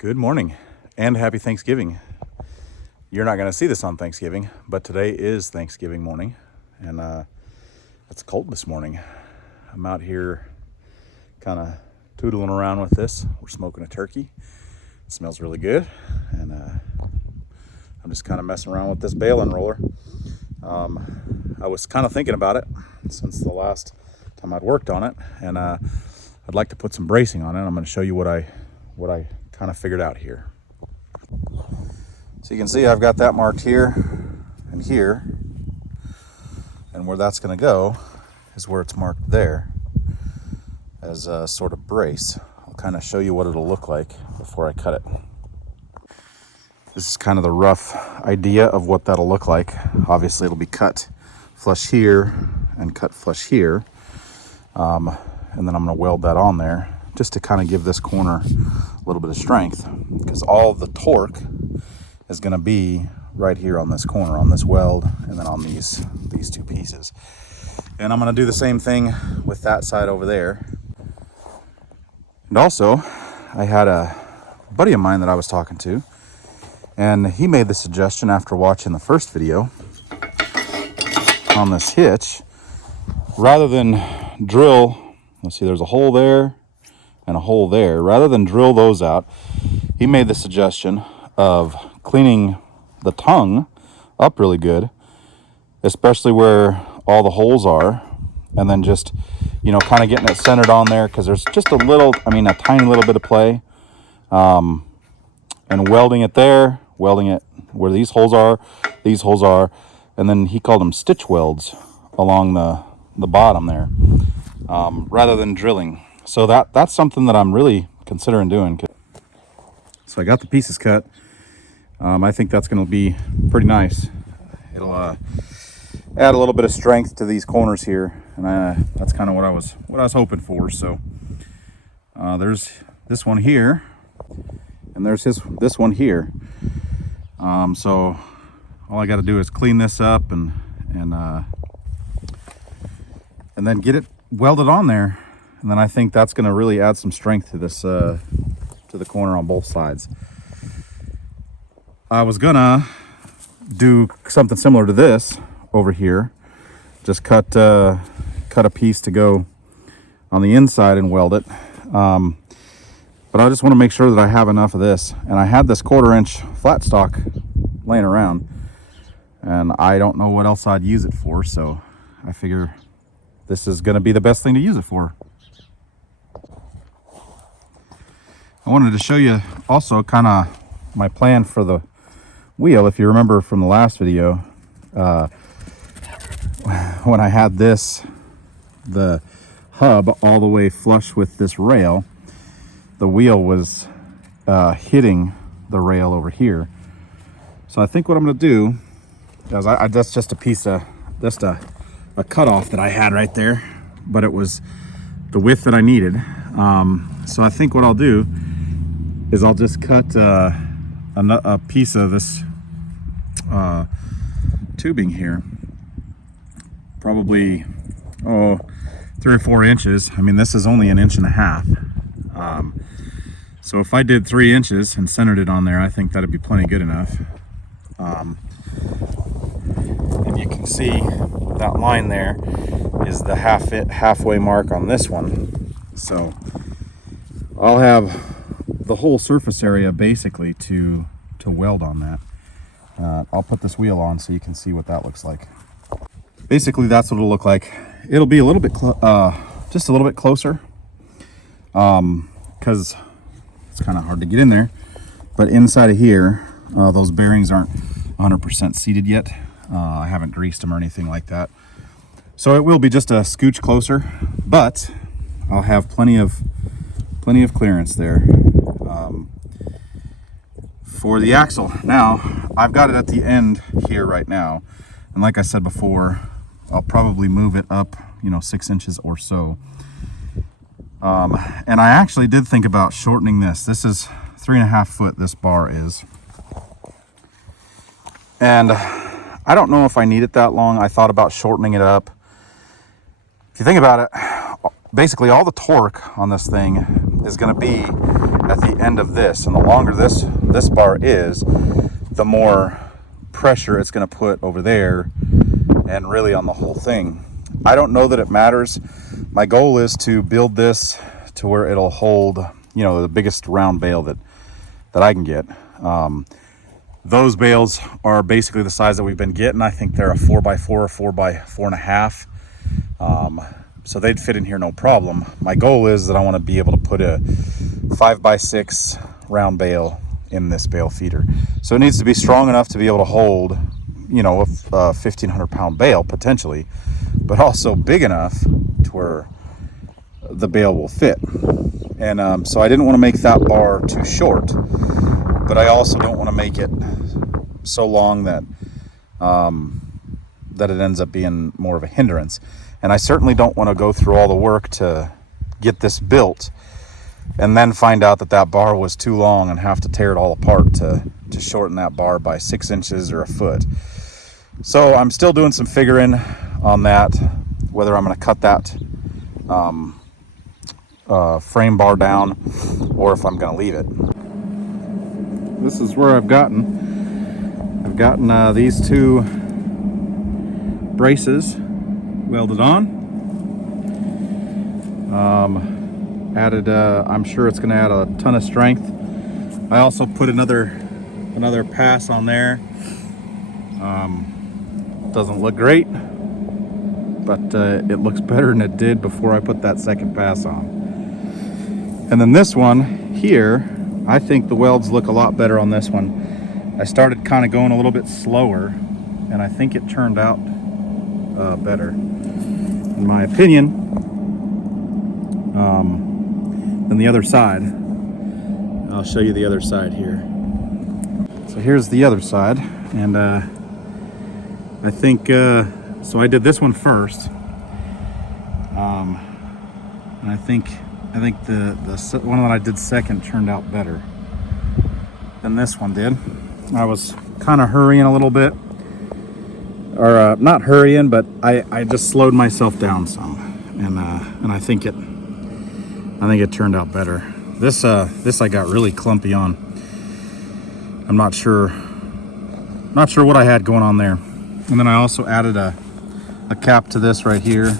Good morning and happy Thanksgiving. You're not going to see this on Thanksgiving, but today is Thanksgiving morning, and it's cold this morning. I'm out here kind of tootling around with this. We're smoking a turkey. It smells really good, and I'm just kind of messing around with this bale unroller. I was kind of thinking about it since the last time I'd worked on it, and I'd like to put some bracing on it. I'm going to show you what I kind of figured out here. So you can see I've got that marked here and here, and where that's going to go is where it's marked there as a sort of brace. I'll kind of show you what it'll look like before I cut it. This is kind of the rough idea of what that'll look like. Obviously it'll be cut flush here and cut flush here, and then I'm going to weld that on there just to kind of give this corner a little bit of strength, because all the torque is going to be right here on this corner, on this weld, and then on these two pieces. And I'm going to do the same thing with that side over there. And also, I had a buddy of mine that I was talking to, and he made the suggestion after watching the first video on this hitch, rather than drill, let's see, there's a hole there and a hole there. Rather than drill those out, he made the suggestion of cleaning the tongue up really good, especially where all the holes are, and then just, you know, kind of getting it centered on there, because there's just a tiny little bit of play, and welding it there, welding it where these holes are, and then he called them stitch welds along the bottom there, rather than drilling. So that's something that I'm really considering doing. So I got the pieces cut. I think that's going to be pretty nice. It'll add a little bit of strength to these corners here, and that's kind of what I was hoping for. So there's this one here, and there's this one here. So all I got to do is clean this up and then get it welded on there, and then I think that's going to really add some strength to this to the corner on both sides. I was gonna do something similar to this over here, just cut a piece to go on the inside and weld it, but I just want to make sure that I have enough of this. And I had this 1/4 inch flat stock laying around, and I don't know what else I'd use it for, so I figure this is going to be the best thing to use it for. I wanted to show you also kind of my plan for the wheel. If you remember from the last video, when I had the hub all the way flush with this rail, the wheel was hitting the rail over here. So I think what I'm going to do is that's just a piece of a cutoff that I had right there, but it was the width that I needed. So I think what I'll do is I'll just cut a piece of this tubing here, probably 3 or 4 inches. I mean, this is only 1.5 inches. So if I did 3 inches and centered it on there, I think that'd be plenty good enough. And you can see that line there is the halfway mark on this one. So I'll have the whole surface area basically to weld on that. I'll put this wheel on so you can see what that looks like. Basically that's what it'll look like. It'll be a little bit just a little bit closer, because it's kind of hard to get in there, but inside of here those bearings aren't 100% seated yet. I haven't greased them or anything like that, so it will be just a scooch closer, but I'll have plenty of clearance there for the axle. Now I've got it at the end here right now, and like I said before, I'll probably move it up, 6 inches or so. And I actually did think about shortening this. This is 3.5 foot, this bar is, and I don't know if I need it that long. I thought about shortening it up. If you think about it, basically all the torque on this thing is going to be at the end of this, and the longer this bar is, the more pressure it's going to put over there and really on the whole thing. I don't know that it matters. My goal is to build this to where it'll hold, you know, the biggest round bale that I can get. Those bales are basically the size that we've been getting. I think they're a 4x4 or 4x4.5. So they'd fit in here no problem. My goal is that I want to be able to put a 5x6 round bale in this bale feeder. So it needs to be strong enough to be able to hold, you know, a 1,500 pound bale potentially, but also big enough to where the bale will fit. And so I didn't want to make that bar too short, but I also don't want to make it so long that that it ends up being more of a hindrance. And I certainly don't want to go through all the work to get this built and then find out that that bar was too long and have to tear it all apart to shorten that bar by 6 inches or a foot. So I'm still doing some figuring on that, whether I'm going to cut that frame bar down or if I'm going to leave it. This is where I've gotten these two braces welded on. Added I'm sure it's going to add a ton of strength. I also put another pass on there. Doesn't look great, but it looks better than it did before I put that second pass on. And then this one here, I think the welds look a lot better on this one. I started kind of going a little bit slower, and I think it turned out better, in my opinion, than the other side. I'll show you the other side here. So here's the other side, and I think so I did this one first, and I think the one that I did second turned out better than this one did. I was kind of hurrying a little bit, or not hurrying, but I just slowed myself down some, and I think it turned out better. This I got really clumpy on. I'm not sure what I had going on there. And then I also added a cap to this right here,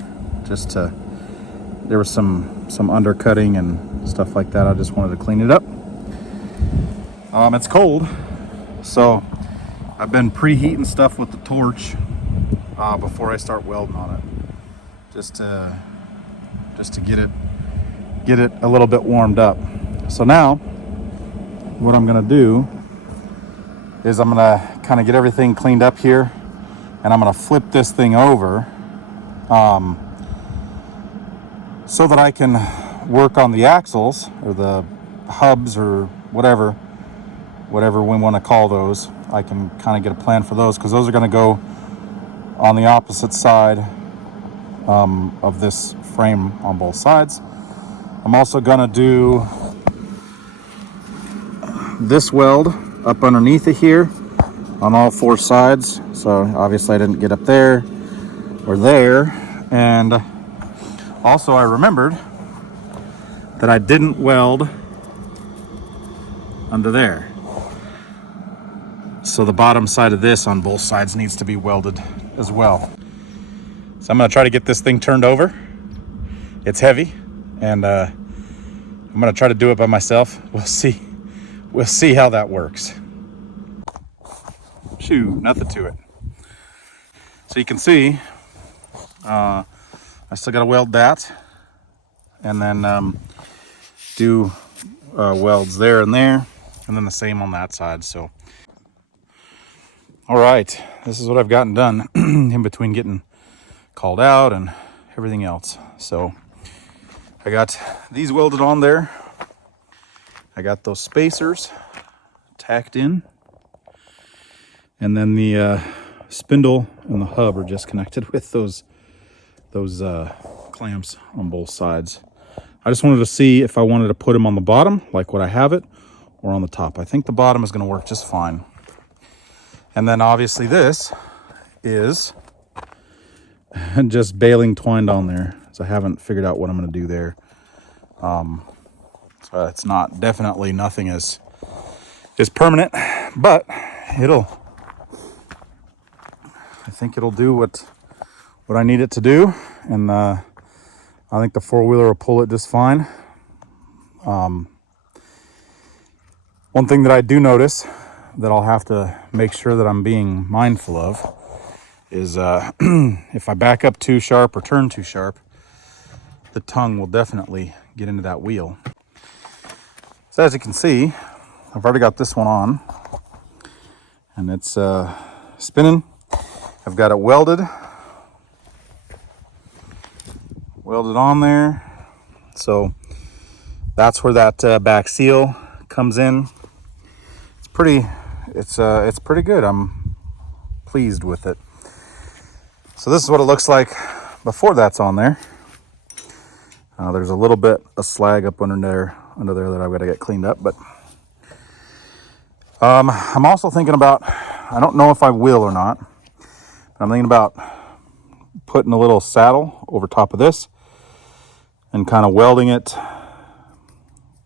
just to, there was some undercutting and stuff like that. I just wanted to clean it up. It's cold, so I've been preheating stuff with the torch before I start welding on it, just to get it a little bit warmed up. So now what I'm gonna do is I'm gonna kind of get everything cleaned up here, and I'm gonna flip this thing over so that I can work on the axles or the hubs or whatever we want to call those. I can kind of get a plan for those, because those are going to go on the opposite side of this frame on both sides. I'm also going to do this weld up underneath it here on all four sides. So obviously I didn't get up there or there. And also I remembered that I didn't weld under there. So the bottom side of this on both sides needs to be welded as well. So I'm gonna try to get this thing turned over. It's heavy, and I'm gonna try to do it by myself. We'll see how that works. Shoot, nothing to it. So you can see, I still gotta weld that, and then do welds there and there, and then the same on that side. So all right, this is what I've gotten done in between getting called out and everything else. So I got these welded on there. I got those spacers tacked in, and then the spindle and the hub are just connected with those clamps on both sides. I just wanted to see if I wanted to put them on the bottom like what I have it, or on the top. I think the bottom is going to work just fine. And then obviously this is just baling twined on there, so I haven't figured out what I'm going to do there. So It's not, definitely nothing is permanent, but I think it'll do what I need it to do, and I think the four-wheeler will pull it just fine. One thing that I do notice that I'll have to make sure that I'm being mindful of is if I back up too sharp or turn too sharp, the tongue will definitely get into that wheel. So as you can see, I've already got this one on, and it's spinning. I've got it welded on there. So that's where that back seal comes in. It's pretty good. I'm pleased with it. So this is what it looks like before that's on there. There's a little bit of slag up under there that I've got to get cleaned up, but I'm also thinking about, I don't know if I will or not, but I'm thinking about putting a little saddle over top of this and kind of welding it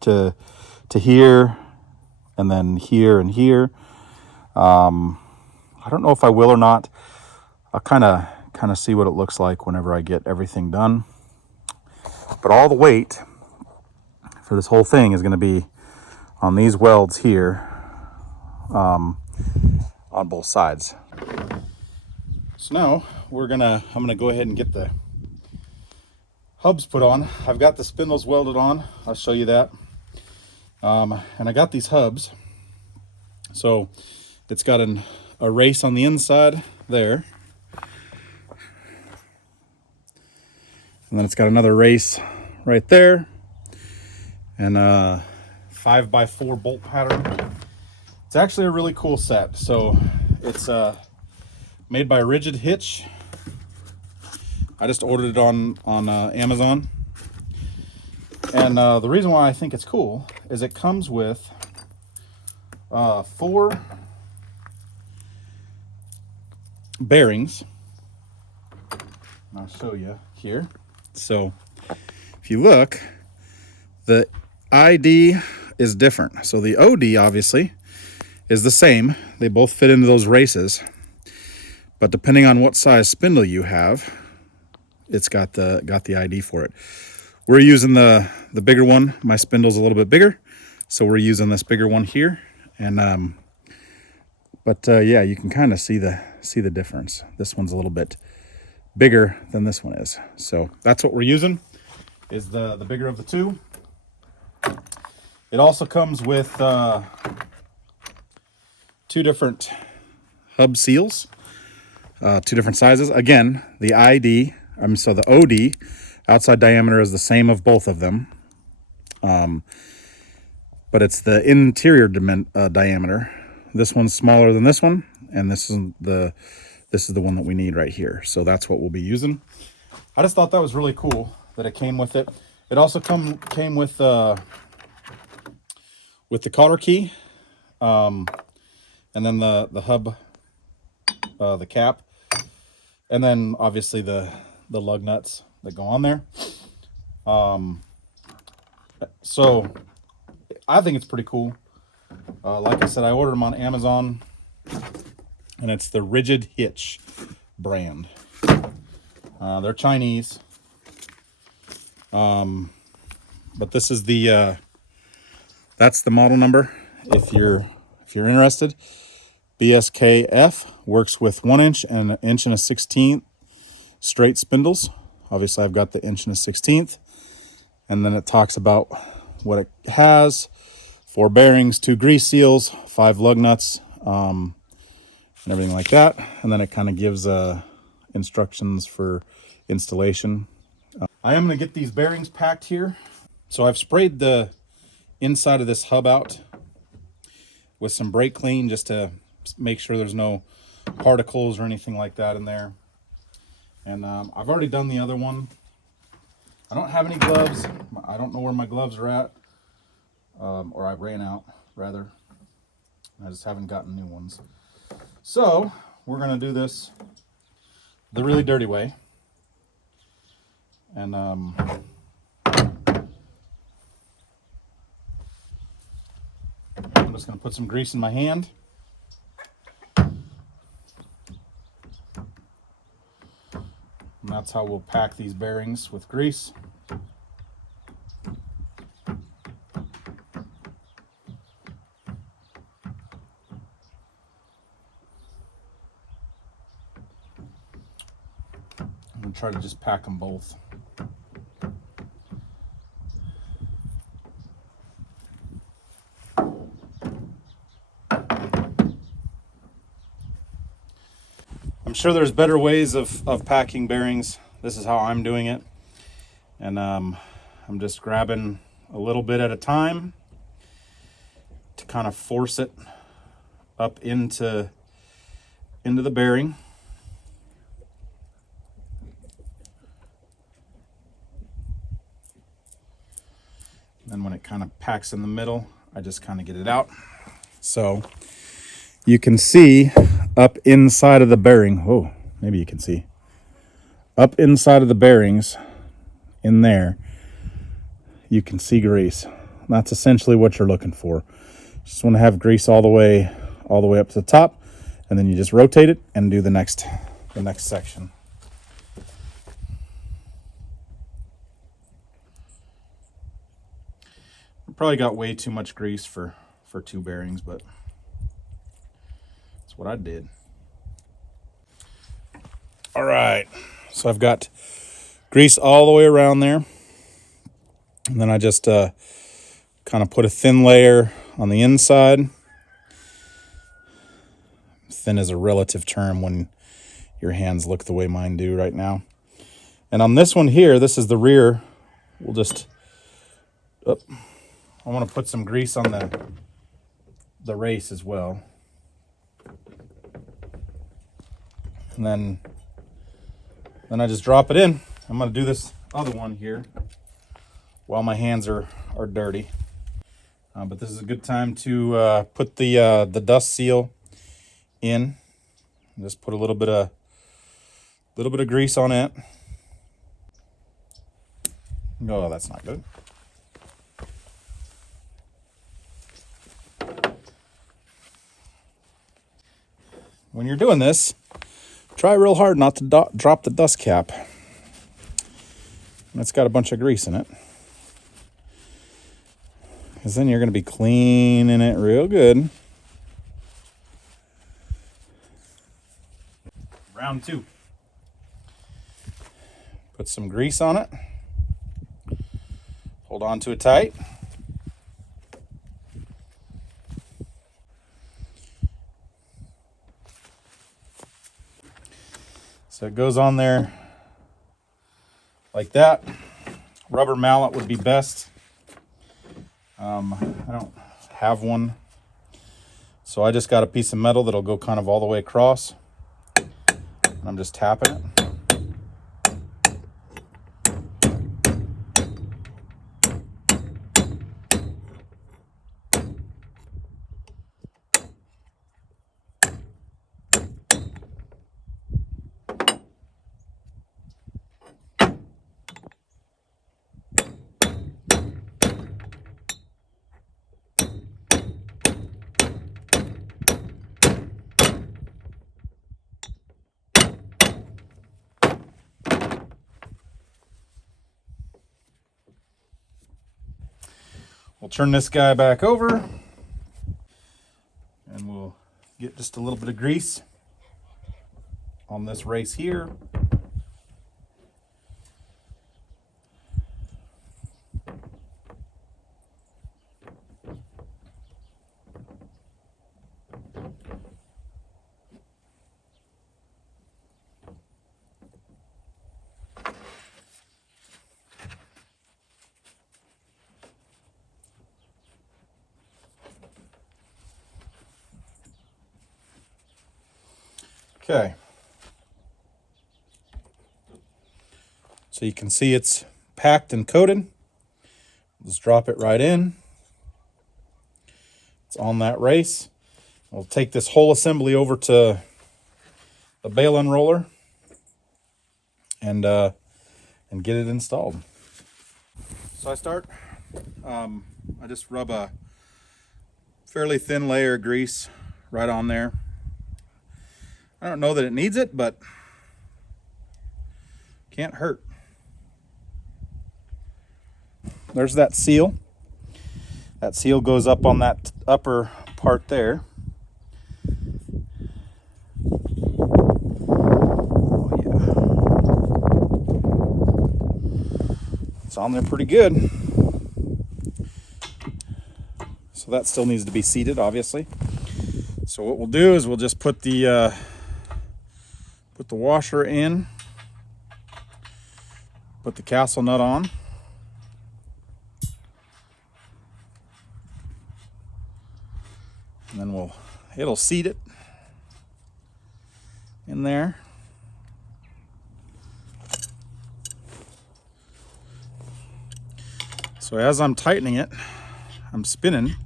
to here, and then here and here. I don't know if I will or not. I'll kind of see what it looks like whenever I get everything done. But all the weight for this whole thing is going to be on these welds here, on both sides. So now I'm gonna go ahead and get the hubs put on. I've got the spindles welded on. I'll show you that. And I got these hubs. So it's got a race on the inside there. And then it's got another race right there. And a 5x4 bolt pattern. It's actually a really cool set. So it's made by Rigid Hitch. I just ordered it on Amazon. And the reason why I think it's cool is it comes with 4 bearings. I'll show you here. So if you look, the ID is different. So the OD obviously is the same. They both fit into those races. But depending on what size spindle you have, it's got the ID for it. We're using the bigger one. My spindle's a little bit bigger, so we're using this bigger one here. And yeah, you can kind of see the difference. This one's a little bit bigger than this one is. So that's what we're using, is the bigger of the two. It also comes with 2 different hub seals, 2 different sizes. Again, the the OD outside diameter is the same of both of them, but it's the interior diameter. This one's smaller than this one, and this is the one that we need right here. So that's what we'll be using. I just thought that was really cool that it came with it. It also came with the cotter key, and then the hub, the cap, and then obviously the lug nuts that go on there. So I think it's pretty cool. Like I said, I ordered them on Amazon, and it's the Rigid Hitch brand. They're Chinese, but this is that's the model number. If you're interested, BSKF works with 1 inch and 1 1/16 straight spindles. Obviously, I've got the 1 1/16, and then it talks about what it has: 4 bearings, 2 grease seals, 5 lug nuts, and everything like that. And then it kind of gives instructions for installation. I am going to get these bearings packed here. So I've sprayed the inside of this hub out with some brake clean just to make sure there's no particles or anything like that in there. And I've already done the other one. I don't have any gloves. I don't know where my gloves are at, or I ran out, rather. I just haven't gotten new ones. So we're going to do this the really dirty way. And just going to put some grease in my hand. And that's how we'll pack these bearings, with grease. I'm going to try to just pack them both. I'm sure there's better ways of packing bearings. This is how I'm doing it. And I'm just grabbing a little bit at a time to kind of force it up into the bearing. And when it kind of packs in the middle, I just kind of get it out. So you can see up inside of the bearing, oh, maybe you can see, up inside of the bearings in there, you can see grease. That's essentially what you're looking for. Just want to have grease all the way up to the top, and then you just rotate it and do the next section. Probably got way too much grease for 2 bearings, but that's what I did. All right, so I've got grease all the way around there, and then I just kind of put a thin layer on the inside. Thin is a relative term when your hands look the way mine do right now. And on this one here, this is the rear, we'll just, I want to put some grease on the race as well. And then I just drop it in. I'm going to do this other one here while my hands are dirty. But this is a good time to put the dust seal in. Just put a little bit of grease on it. Oh, that's not good. When you're doing this, try real hard not to drop the dust cap. It's got a bunch of grease in it. Because then you're going to be cleaning it real good. Round 2. Put some grease on it. Hold on to it tight. So it goes on there like that. Rubber mallet would be best. I don't have one, so I just got a piece of metal that'll go kind of all the way across, and I'm just tapping it. We'll turn this guy back over, and we'll get just a little bit of grease on this race here. Okay. So you can see it's packed and coated. Let's drop it right in. It's on that race. We'll take this whole assembly over to the bale unroller and get it installed. So I start, I just rub a fairly thin layer of grease right on there. I don't know that it needs it, but can't hurt. There's that seal. That seal goes up on that upper part there. Oh yeah. It's on there pretty good. So that still needs to be seated, obviously. So what we'll do is we'll just put the washer in, put the castle nut on, and then it'll seat it in there. So as I'm tightening it, I'm spinning.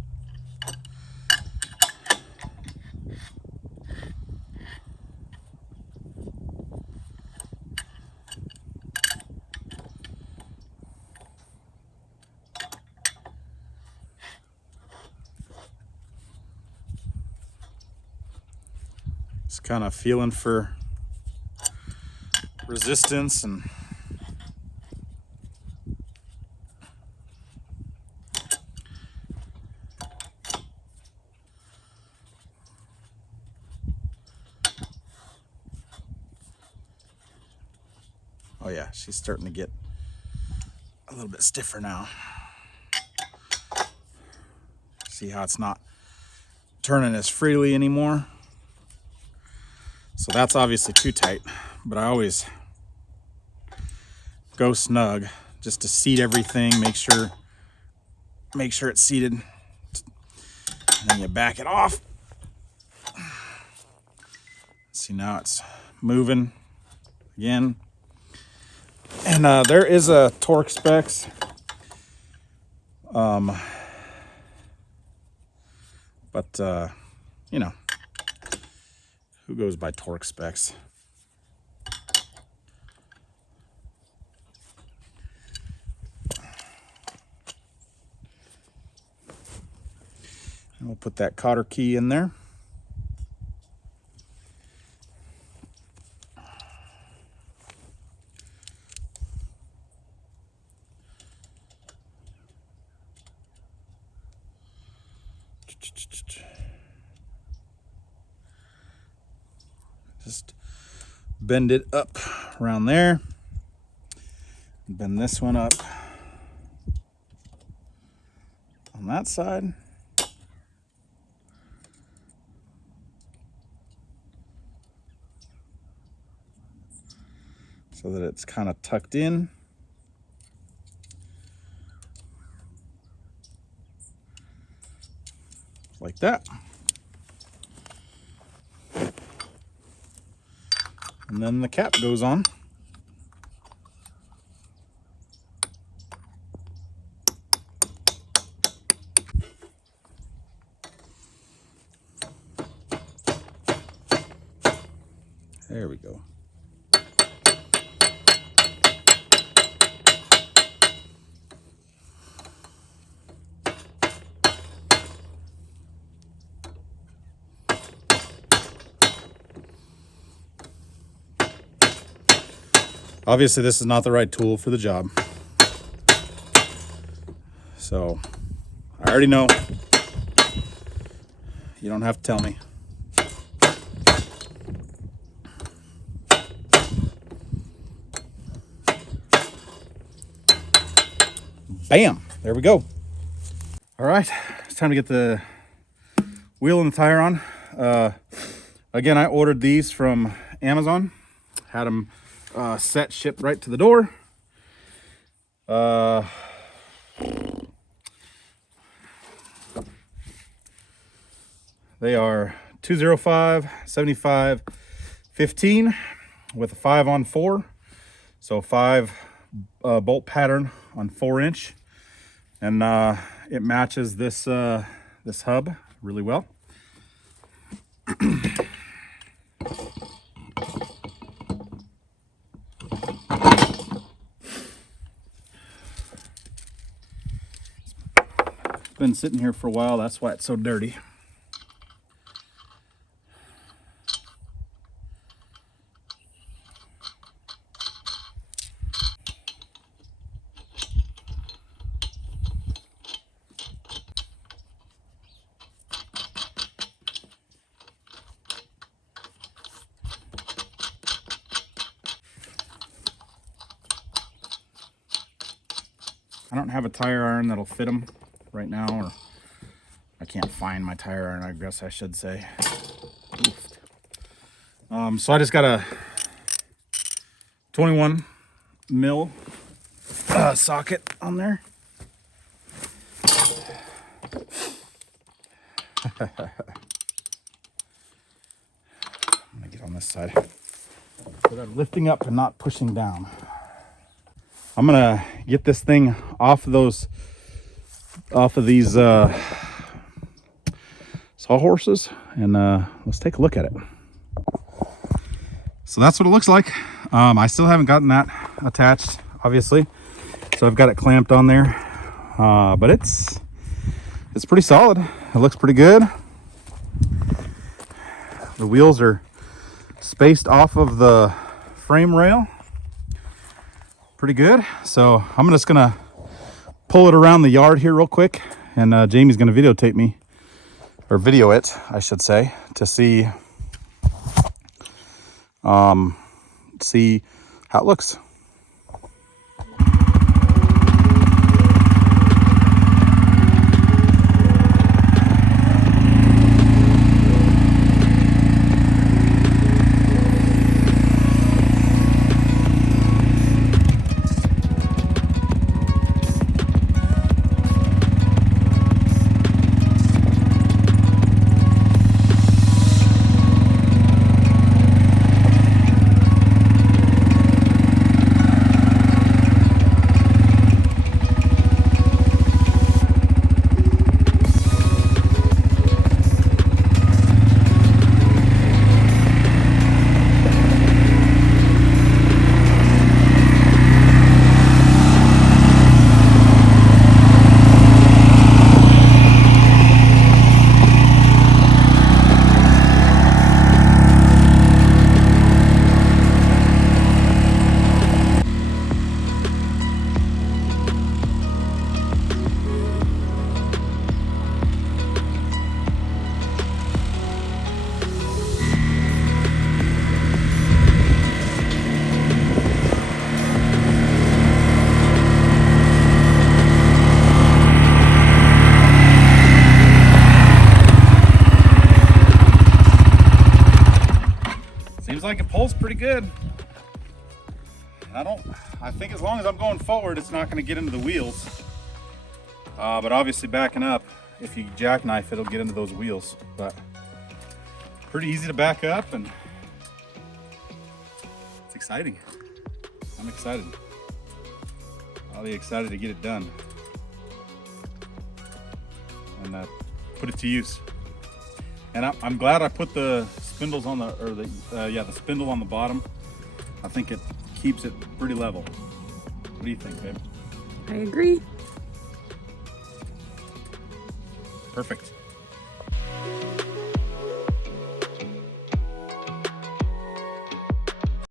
Just kind of feeling for resistance and oh yeah, she's starting to get a little bit stiffer now. See how it's not turning as freely anymore? So that's obviously too tight, but I always go snug just to seat everything, make sure it's seated. And then you back it off. See, now it's moving again. And there is a torque specs. But you know, who goes by torque specs? And we'll put that cotter key in there. Just bend it up around there. Bend this one up on that side. So that it's kind of tucked in. Like that. And then the cap goes on. There we go. Obviously, this is not the right tool for the job. So, I already know. You don't have to tell me. Bam! There we go. All right, it's time to get the wheel and the tire on. Again, I ordered these from Amazon. Had them set, shipped right to the door. They are 205, 75, 15 with a 5-on-4. So 5 bolt pattern on 4-inch. And it matches this this hub really well. been sitting here for a while. That's why it's so dirty. I don't have a tire iron that'll fit them right now, or I can't find my tire iron, I guess I should say. So I just got a 21 mil socket on there. I'm gonna get on this side so that I'm lifting up and not pushing down. I'm gonna get this thing off of these sawhorses, and let's take a look at it. So that's what it looks like. I still haven't gotten that attached, obviously, so I've got it clamped on there, but it's pretty solid. It looks pretty good. The wheels are spaced off of the frame rail pretty good. So I'm just gonna pull it around the yard here real quick, and Jamie's gonna videotape me, or video it, I should say, to see how it looks. Seems like it pulls pretty good. I think as long as I'm going forward, it's not going to get into the wheels. But obviously backing up, if you jackknife, it'll get into those wheels. But pretty easy to back up, and it's exciting. I'm excited. I'll be excited to get it done and put it to use. And I'm glad I put the spindles on the spindle on the bottom. I think it keeps it pretty level. What do you think, babe? I agree. Perfect.